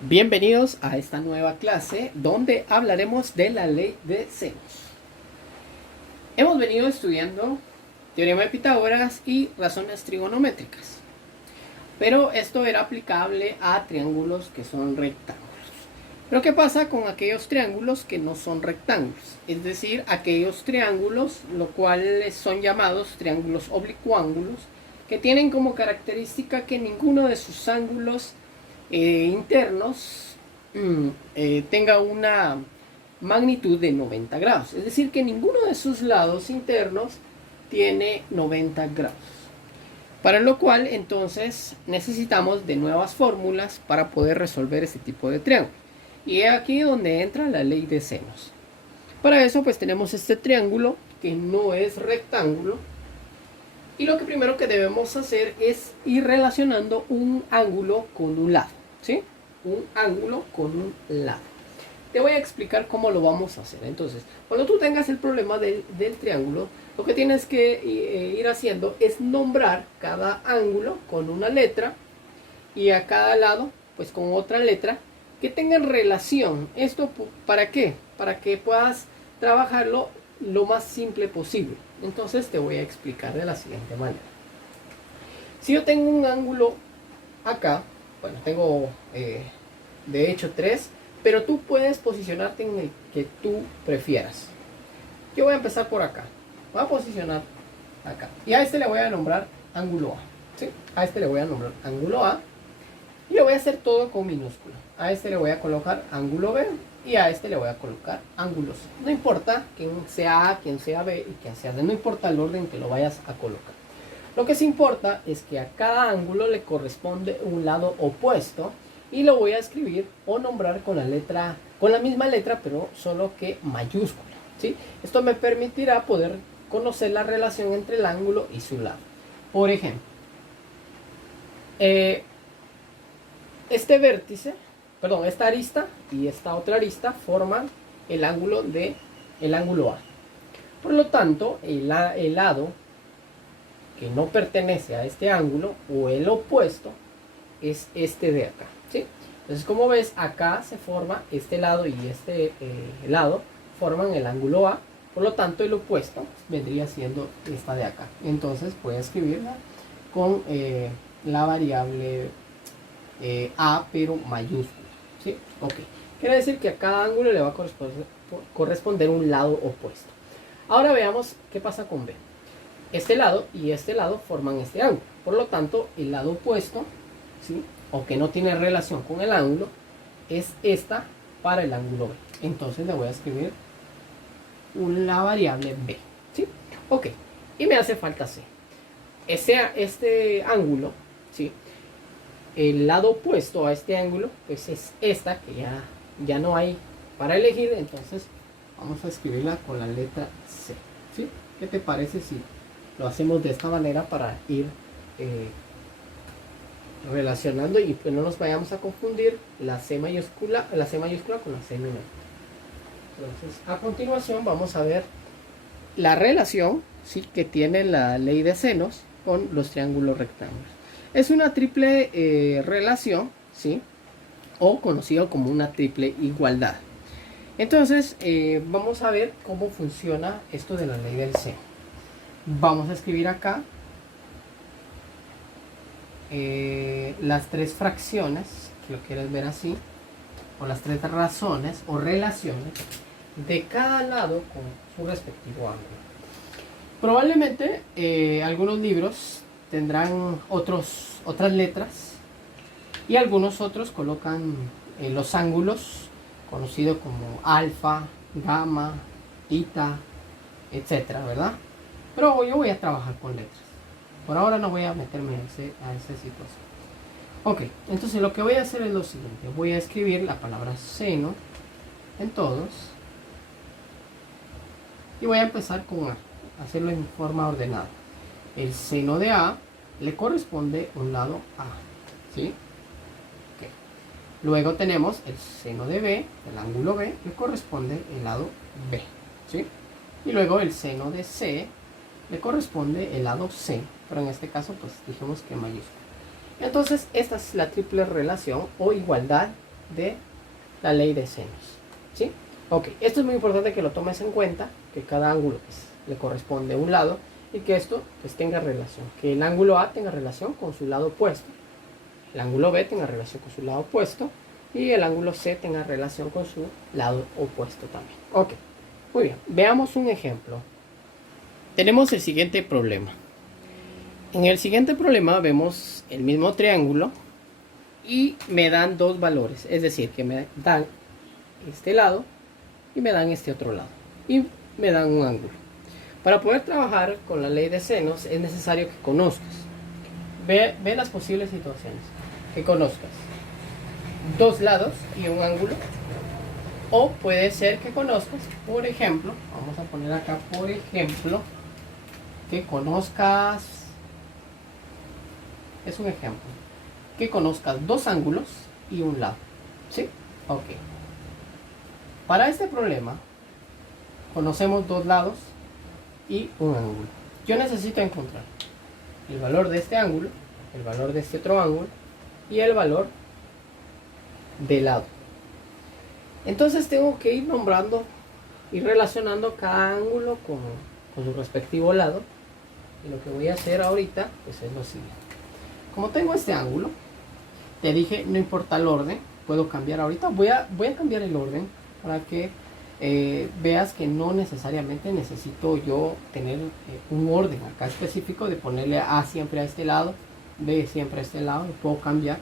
Bienvenidos a esta nueva clase donde hablaremos de la ley de senos. Hemos venido estudiando teorema de Pitágoras y razones trigonométricas, pero esto era aplicable a triángulos que son rectángulos. Pero ¿qué pasa con aquellos triángulos que no son rectángulos? Es decir, aquellos triángulos, lo cual son llamados triángulos oblicuángulos, que tienen como característica que ninguno de sus ángulos internos tenga una magnitud de 90 grados. Es decir, que ninguno de sus lados internos tiene 90 grados. Para lo cual, entonces, necesitamos de nuevas fórmulas para poder resolver este tipo de triángulo. Y es aquí donde entra la ley de senos. Para eso, pues tenemos este triángulo que no es rectángulo. Y lo que primero que debemos hacer es ir relacionando un ángulo con un lado, ¿sí? Un ángulo con un lado. Te voy a explicar cómo lo vamos a hacer. Entonces, cuando tú tengas el problema del triángulo, lo que tienes que ir haciendo es nombrar cada ángulo con una letra y a cada lado, pues con otra letra que tengan relación. ¿Esto para qué? Para que puedas trabajarlo lo más simple posible. Entonces te voy a explicar de la siguiente manera. Si yo tengo un ángulo acá, bueno, tengo de hecho 3, pero tú puedes posicionarte en el que tú prefieras. Yo voy a empezar por acá. Voy a posicionar acá. Y a este le voy a nombrar ángulo A. ¿Sí? A este le voy a nombrar ángulo A. Y lo voy a hacer todo con minúscula. A este le voy a colocar ángulo B. Y a este le voy a colocar ángulo C. No importa quién sea A, quién sea B y quién sea D. No importa el orden que lo vayas a colocar. Lo que sí importa es que a cada ángulo le corresponde un lado opuesto. Y lo voy a escribir o nombrar con la misma letra, pero solo que mayúscula. ¿Sí? Esto me permitirá poder conocer la relación entre el ángulo y su lado. Por ejemplo, este vértice, perdón, esta arista y esta otra arista forman el ángulo A. Por lo tanto, el lado que no pertenece a este ángulo o el opuesto es este de acá, ¿sí? Entonces, como ves, acá se forma este lado y este lado forman el ángulo A. Por lo tanto, el opuesto vendría siendo esta de acá. Entonces, voy a escribirla con la variable A, pero mayúscula, ¿sí? Ok. Quiere decir que a cada ángulo le va a corresponder un lado opuesto. Ahora veamos qué pasa con B. Este lado y este lado forman este ángulo. Por lo tanto, el lado opuesto, ¿sí?, o que no tiene relación con el ángulo, es esta para el ángulo B. Entonces le voy a escribir la variable B, ¿sí? Ok. Y me hace falta C. Este ángulo, ¿sí?, el lado opuesto a este ángulo, pues es esta, que ya no hay para elegir. Entonces vamos a escribirla con la letra C, ¿sí? ¿Qué te parece si lo hacemos de esta manera para ir relacionando y pues no nos vayamos a confundir la C mayúscula con la C minúscula? Entonces, a continuación vamos a ver la relación, ¿sí?, que tiene la ley de senos con los triángulos rectángulos. Es una triple relación, ¿sí?, o conocido como una triple igualdad. Entonces, vamos a ver cómo funciona esto de la ley del seno. Vamos a escribir acá las tres fracciones, si lo quieres ver así, o las tres razones o relaciones de cada lado con su respectivo ángulo. Probablemente algunos libros tendrán otras letras y algunos otros colocan los ángulos conocidos como alfa, gamma, eta, etcétera, ¿verdad? Pero yo voy a trabajar con letras. Por ahora no voy a meterme a esa situación. Ok, entonces lo que voy a hacer es lo siguiente. Voy a escribir la palabra seno en todos. Y voy a empezar con A. Hacerlo en forma ordenada. El seno de A le corresponde un lado A, ¿sí? Okay. Luego tenemos el seno de B, el ángulo B, le corresponde el lado B, ¿sí? Y luego el seno de C le corresponde el lado C, pero en este caso pues dijimos que mayúscula. Entonces esta es la triple relación o igualdad de la ley de senos. ¿Sí? Ok, esto es muy importante que lo tomes en cuenta, que cada ángulo pues, le corresponde a un lado y que esto pues, tenga relación, que el ángulo A tenga relación con su lado opuesto, el ángulo B tenga relación con su lado opuesto y el ángulo C tenga relación con su lado opuesto también. Ok, muy bien, veamos un ejemplo. Tenemos el siguiente problema. En el siguiente problema vemos el mismo triángulo y me dan dos valores, es decir, que me dan este lado y me dan este otro lado y me dan un ángulo. Para poder trabajar con la ley de senos es necesario que conozcas, ve las posibles situaciones, que conozcas dos lados y un ángulo, o puede ser que conozcas, por ejemplo, vamos a poner acá, por ejemplo, que conozcas, es un ejemplo, que conozcas dos ángulos y un lado. ¿Sí? Ok. Para este problema, conocemos dos lados y un ángulo. Yo necesito encontrar el valor de este ángulo, el valor de este otro ángulo y el valor del lado. Entonces tengo que ir nombrando y relacionando cada ángulo con su respectivo lado. Y lo que voy a hacer ahorita pues es lo siguiente. Como tengo este ángulo, te dije, no importa el orden, puedo cambiar ahorita. Voy a cambiar el orden para que veas que no necesariamente necesito yo tener un orden acá específico de ponerle A siempre a este lado, B siempre a este lado. Lo puedo cambiar.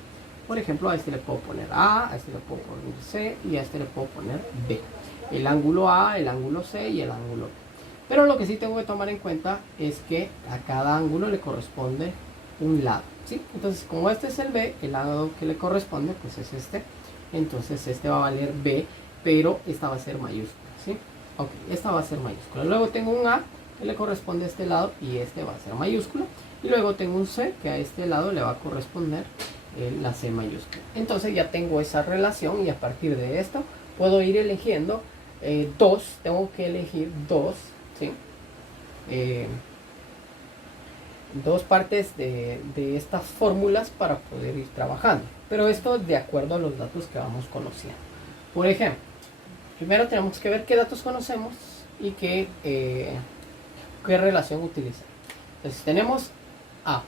Por ejemplo, a este le puedo poner A este le puedo poner C y a este le puedo poner B. El ángulo A, el ángulo C y el ángulo B. Pero lo que sí tengo que tomar en cuenta es que a cada ángulo le corresponde un lado. ¿Sí? Entonces, como este es el B, el lado que le corresponde pues es este. Entonces este va a valer B, pero esta va a ser mayúscula. ¿Sí? Ok, esta va a ser mayúscula. Luego tengo un A que le corresponde a este lado y este va a ser mayúscula. Y luego tengo un C que a este lado le va a corresponder la C mayúscula. Entonces ya tengo esa relación y a partir de esto puedo ir eligiendo dos. Tengo que elegir dos, ¿sí? Dos partes de estas fórmulas para poder ir trabajando, pero esto de acuerdo a los datos que vamos conociendo. Por ejemplo, primero tenemos que ver qué datos conocemos y qué relación utilizar. Entonces tenemos A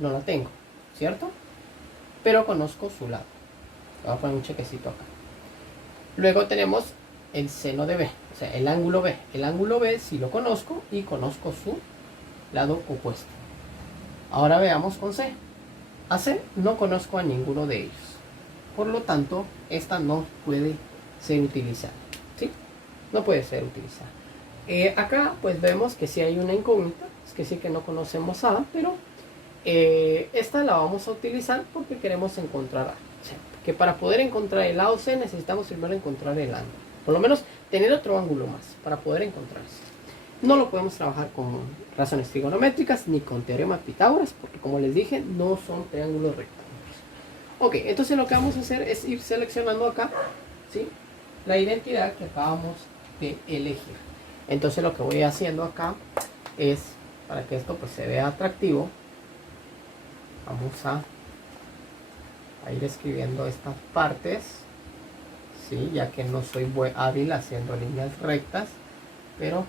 no la tengo, ¿cierto? Pero conozco su lado. Voy a poner un chequecito acá. Luego tenemos el seno de B, o sea, el ángulo B. El ángulo B sí lo conozco y conozco su lado opuesto. Ahora veamos con C. A C no conozco a ninguno de ellos. Por lo tanto, esta no puede ser utilizada. ¿Sí? No puede ser utilizada. Acá pues vemos que sí hay una incógnita. Es que sí que no conocemos A, pero esta la vamos a utilizar porque queremos encontrar A. O sea, que para poder encontrar el A o C necesitamos primero encontrar el ángulo. Por lo menos tener otro ángulo más para poder encontrarse. No lo podemos trabajar con razones trigonométricas ni con teorema de Pitágoras, porque como les dije, no son triángulos rectángulos. Ok, entonces lo que vamos a hacer es ir seleccionando acá, ¿sí?, la identidad que acabamos de elegir. Entonces lo que voy haciendo acá es, para que esto pues se vea atractivo, vamos a ir escribiendo estas partes, ¿sí?, ya que no soy hábil haciendo líneas rectas, pero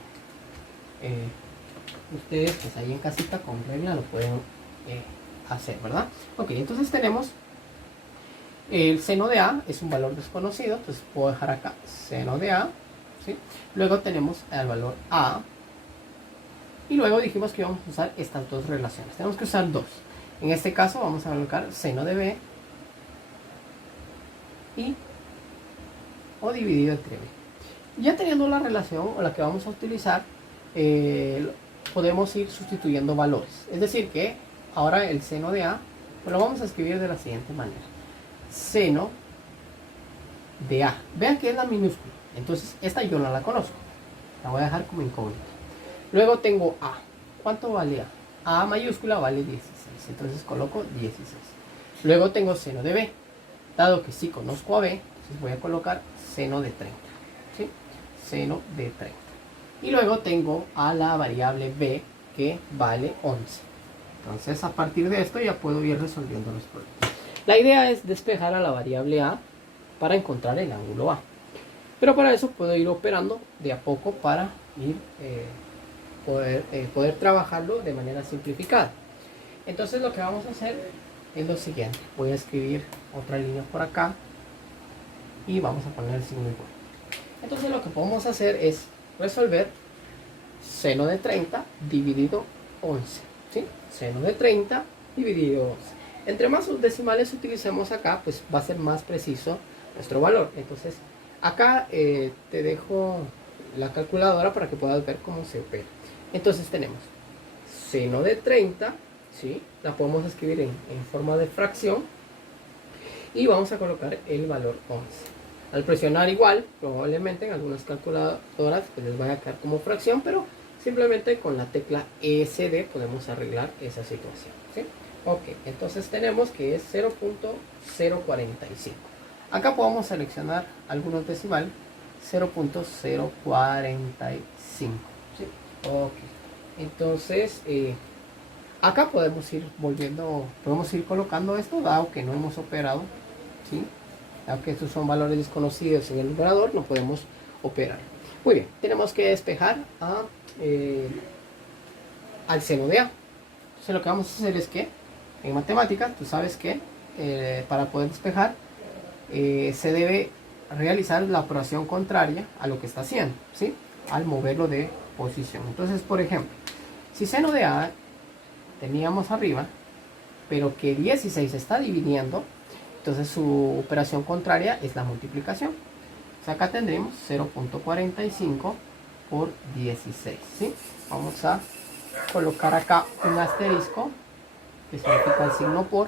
ustedes pues ahí en casita con regla lo pueden hacer, ¿verdad? Ok, entonces tenemos el seno de A, es un valor desconocido, entonces puedo dejar acá seno de A, ¿sí? Luego tenemos el valor A y luego dijimos que íbamos a usar estas dos relaciones, tenemos que usar dos. En este caso vamos a colocar seno de B o dividido entre B. Ya teniendo la relación o la que vamos a utilizar, podemos ir sustituyendo valores. Es decir que ahora el seno de A pues lo vamos a escribir de la siguiente manera. Seno de A. Vean que es la minúscula. Entonces esta yo no la conozco. La voy a dejar como incógnita. Luego tengo A. ¿Cuánto vale A? A mayúscula vale 16. Entonces coloco 16. Luego tengo seno de B. Dado que sí conozco a B, entonces voy a colocar seno de 30. ¿Sí? Seno de 30. Y luego tengo a la variable B que vale 11. Entonces a partir de esto ya puedo ir resolviendo los problemas. La idea es despejar a la variable a para encontrar el ángulo a. Pero para eso puedo ir operando de a poco para ir poder trabajarlo de manera simplificada. Entonces lo que vamos a hacer es lo siguiente. Voy a escribir otra línea por acá y vamos a poner el signo igual. Entonces lo que podemos hacer es resolver seno de 30 dividido 11. ¿Sí? Seno de 30 dividido 11. Entre más decimales utilicemos acá, pues va a ser más preciso nuestro valor. Entonces acá te dejo la calculadora para que puedas ver cómo se opera. Entonces tenemos seno de 30, ¿sí? La podemos escribir en forma de fracción y vamos a colocar el valor 11. Al presionar igual, probablemente en algunas calculadoras pues les vaya a quedar como fracción, pero simplemente con la tecla SD podemos arreglar esa situación, ¿sí? Ok, entonces tenemos que es 0.045. Acá podemos seleccionar algunos decimales, 0.045, ¿sí? Ok, entonces acá podemos ir colocando esto, dado que no hemos operado, ¿sí? Dado que estos son valores desconocidos en el operador, no podemos operar. Muy bien, tenemos que despejar al seno de A. Entonces lo que vamos a hacer es que en matemáticas tú sabes que para poder despejar se debe realizar la operación contraria a lo que está haciendo, ¿sí? Al moverlo de posición. Entonces, por ejemplo, si seno de A teníamos arriba, pero que 16 está dividiendo, entonces su operación contraria es la multiplicación. O sea, acá tendremos 0.45 por 16, ¿sí? Vamos a colocar acá un asterisco que significa el signo por,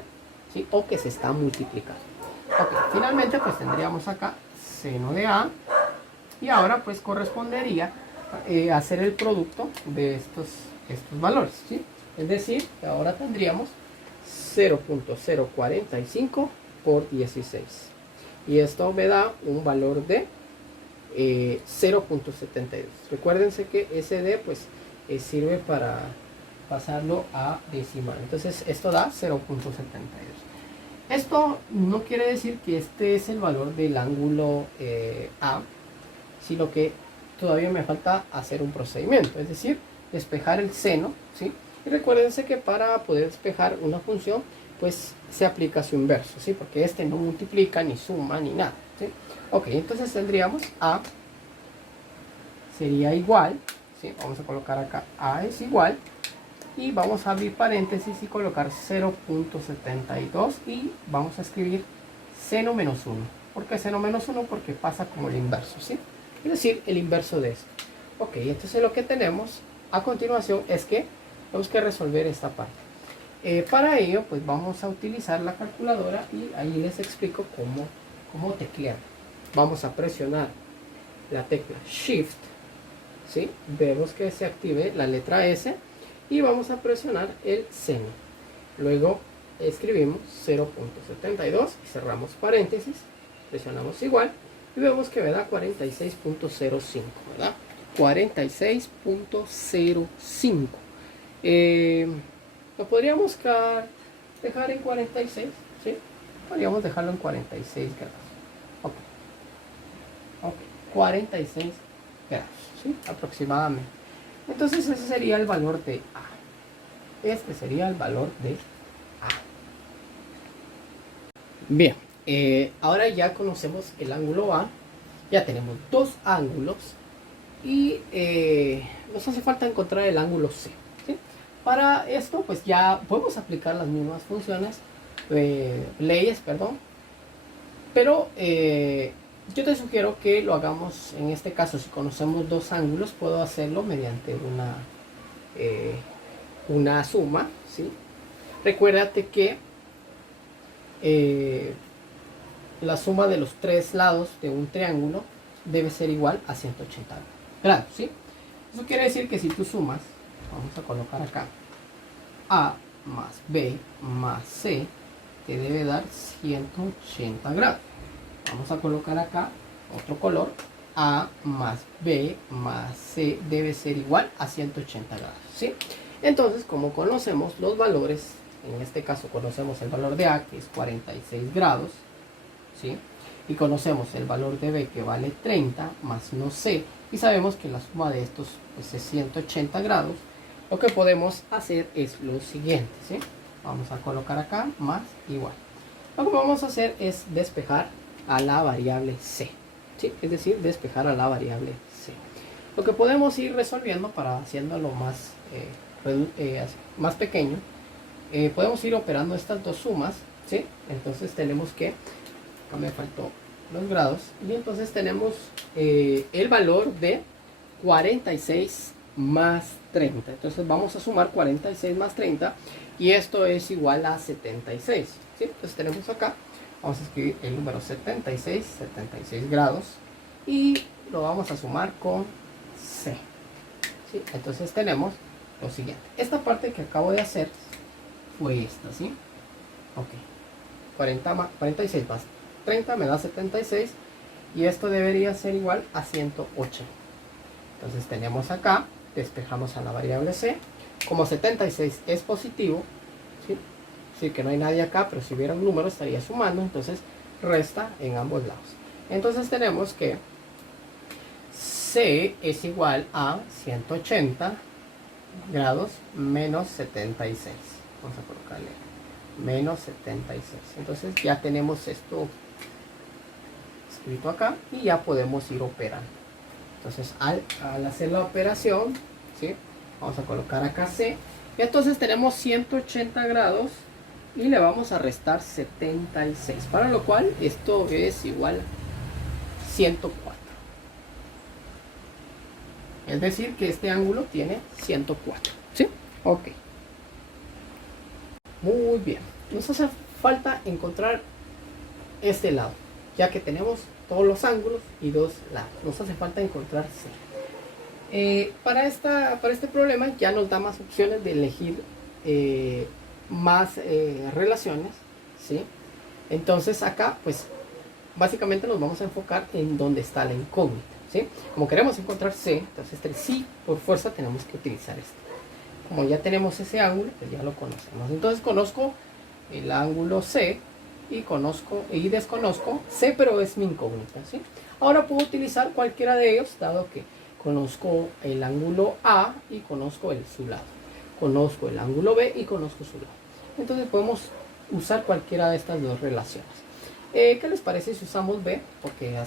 ¿sí? O que se está multiplicando. Ok, finalmente pues tendríamos acá seno de A y ahora pues correspondería hacer el producto de estos valores, ¿sí? Es decir, ahora tendríamos 0.045 por 16 y esto me da un valor de 0.72. Recuérdense que SD pues sirve para pasarlo a decimal, entonces esto da 0.72. Esto no quiere decir que este es el valor del ángulo A, sino que todavía me falta hacer un procedimiento, es decir, despejar el seno, ¿sí? Y recuérdense que para poder despejar una función, pues se aplica su inverso, ¿sí? Porque este no multiplica, ni suma, ni nada, ¿sí? Ok, entonces tendríamos A sería igual, ¿sí? Vamos a colocar acá A es igual, y vamos a abrir paréntesis y colocar 0.72 y vamos a escribir seno menos 1. ¿Por qué seno menos 1? Porque pasa como el inverso, ¿sí? Es decir, el inverso de esto. Ok, entonces lo que tenemos a continuación es que tenemos que resolver esta parte. Para ello, pues vamos a utilizar la calculadora y ahí les explico cómo teclear. Vamos a presionar la tecla Shift, ¿sí? Vemos que se active la letra S y vamos a presionar el seno. Luego escribimos 0.72 y cerramos paréntesis, presionamos igual y vemos que me da 46.05, ¿verdad? 46.05. Lo podríamos dejar en 46, ¿sí? Podríamos dejarlo en 46 grados. Ok, 46 grados, ¿sí? Aproximadamente. Entonces ese sería el valor de A. Este sería el valor de A. Bien, ahora ya conocemos el ángulo A. Ya tenemos dos ángulos. Y nos hace falta encontrar el ángulo C, ¿sí? Para esto pues ya podemos aplicar las mismas funciones, leyes, perdón. Pero yo te sugiero que lo hagamos en este caso. Si conocemos dos ángulos, puedo hacerlo mediante una suma, ¿sí? Recuérdate que la suma de los tres lados de un triángulo debe ser igual a 180 grados, ¿sí? Eso quiere decir que si tú sumas, vamos a colocar acá A más B más C, te debe dar 180 grados. Vamos a colocar acá otro color. A más B más C debe ser igual a 180 grados, ¿sí? Entonces, como conocemos los valores en este caso conocemos el valor de A, que es 46 grados, ¿sí? Y conocemos el valor de B, que vale 30, más no C, y sabemos que la suma de estos pues, es 180 grados. Lo que podemos hacer es lo siguiente, ¿sí? Vamos a colocar acá más igual. Lo que vamos a hacer es despejar a la variable C, ¿sí? Es decir, despejar a la variable C. Lo que podemos ir resolviendo para haciéndolo más, más pequeño, podemos ir operando estas dos sumas, ¿sí? Entonces tenemos que, acá me faltó los grados, y entonces tenemos el valor de 46 más 30. Entonces vamos a sumar 46 más 30 y esto es igual a 76, ¿sí? Entonces tenemos acá, vamos a escribir el número 76 grados, y lo vamos a sumar con C, ¿sí? Entonces tenemos lo siguiente. Esta parte que acabo de hacer fue esta, ¿sí? Ok. 46 más 30 me da 76 y esto debería ser igual a 180. Entonces tenemos acá, despejamos a la variable C. Como 76 es positivo, ¿sí? Sí, que no hay nadie acá, pero si hubiera un número estaría sumando, entonces resta en ambos lados. Entonces tenemos que C es igual a 180 grados menos 76. Vamos a colocarle menos 76. Entonces ya tenemos esto escrito acá y ya podemos ir operando. Entonces al hacer la operación, ¿sí? Vamos a colocar acá C. Y entonces tenemos 180 grados y le vamos a restar 76. Para lo cual esto es igual a 104. Es decir, que este ángulo tiene 104. ¿Sí? Ok. Muy bien. Nos hace falta encontrar este lado, ya que tenemos todos los ángulos y dos lados. Nos hace falta encontrar C. Para este problema ya nos da más opciones de elegir más relaciones, ¿sí? Entonces acá, pues, básicamente nos vamos a enfocar en dónde está la incógnita, ¿sí? Como queremos encontrar C, entonces este sí, por fuerza tenemos que utilizar este. Como ya tenemos ese ángulo, pues ya lo conocemos. Entonces conozco el ángulo C y conozco y desconozco C, pero es mi incógnita, ¿sí? Ahora puedo utilizar cualquiera de ellos, dado que conozco el ángulo A y conozco su lado. Conozco el ángulo B y conozco su lado. Entonces podemos usar cualquiera de estas dos relaciones. ¿Qué les parece si usamos B? Porque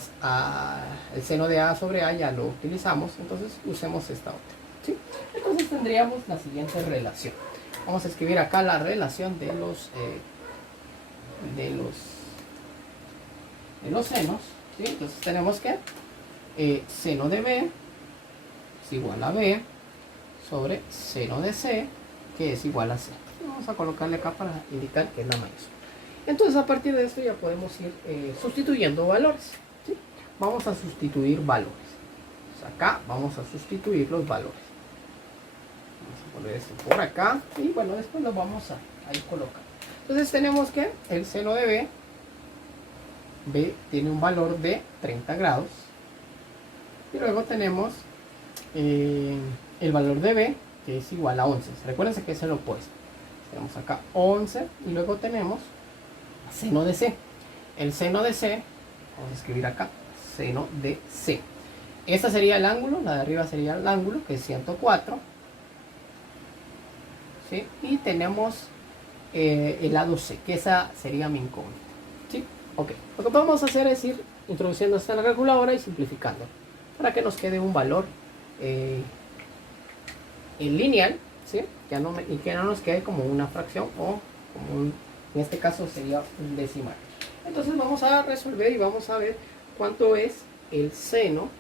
el seno de A sobre A ya lo utilizamos, entonces usemos esta otra, ¿sí? Entonces tendríamos la siguiente relación. Vamos a escribir acá la relación de los senos, ¿sí? Entonces tenemos que seno de B es igual a B sobre seno de C, que es igual a C. Vamos a colocarle acá para indicar que es la mayor. Entonces a partir de esto ya podemos ir sustituyendo valores, ¿sí? Vamos a sustituir valores. Entonces acá vamos a sustituir los valores. Vamos a poner esto por acá y bueno, después lo vamos a ir colocando. Entonces tenemos que el seno de B tiene un valor de 30 grados. Y luego tenemos el valor de B, que es igual a 11. Recuerden que es el opuesto. Tenemos acá 11 y luego tenemos seno de C. El seno de C, vamos a escribir acá, seno de C. Este sería el ángulo, la de arriba sería el ángulo, que es 104. ¿Sí? Y tenemos el lado C, que esa sería mi incógnita. ¿Sí? Ok. Lo que vamos a hacer es ir introduciendo esta en la calculadora y simplificando, para que nos quede un valor en lineal, ¿sí? Y que no nos quede como una fracción o como en este caso sería un decimal. Entonces vamos a resolver y vamos a ver cuánto es el seno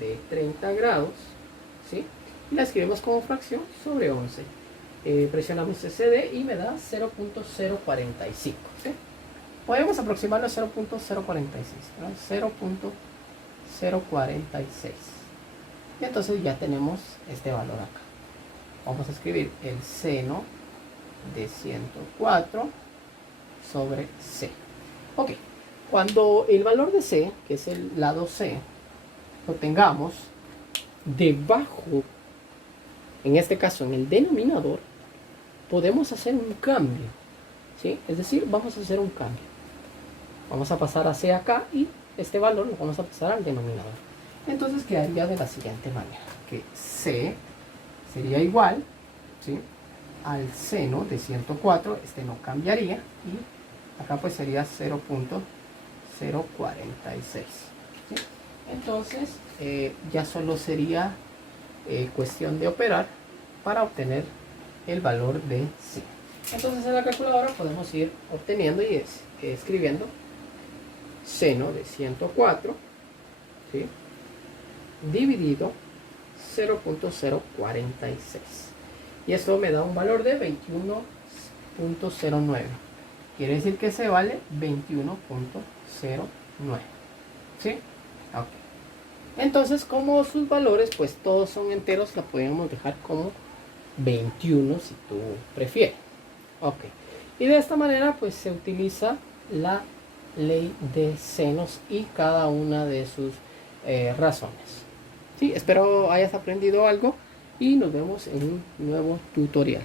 de 30 grados, ¿sí? Y la escribimos como fracción sobre 11. Presionamos CD y me da 0.045, ¿sí? Podemos aproximarlo a 0.046, 0.046. Y entonces ya tenemos este valor acá. Vamos a escribir el seno de 104 sobre C. Ok, cuando el valor de C, que es el lado C, lo tengamos debajo, en este caso en el denominador, podemos hacer un cambio, ¿sí? Es decir, vamos a hacer un cambio. Vamos a pasar a C acá y este valor lo vamos a pasar al denominador. Entonces quedaría de la siguiente manera, que C sería igual, ¿sí?, al seno de 104, este no cambiaría, y acá pues sería 0.046. ¿sí? Entonces ya solo sería cuestión de operar para obtener el valor de C. Entonces en la calculadora podemos ir obteniendo y escribiendo seno de 104, ¿sí?, dividido 0.046. Y esto me da un valor de 21.09. Quiere decir que se vale 21.09. ¿Sí? Ok. Entonces, como sus valores, pues todos son enteros, la podemos dejar como 21 si tú prefieres. Ok. Y de esta manera, pues se utiliza la ley de senos y cada una de sus razones. Sí, espero hayas aprendido algo y nos vemos en un nuevo tutorial.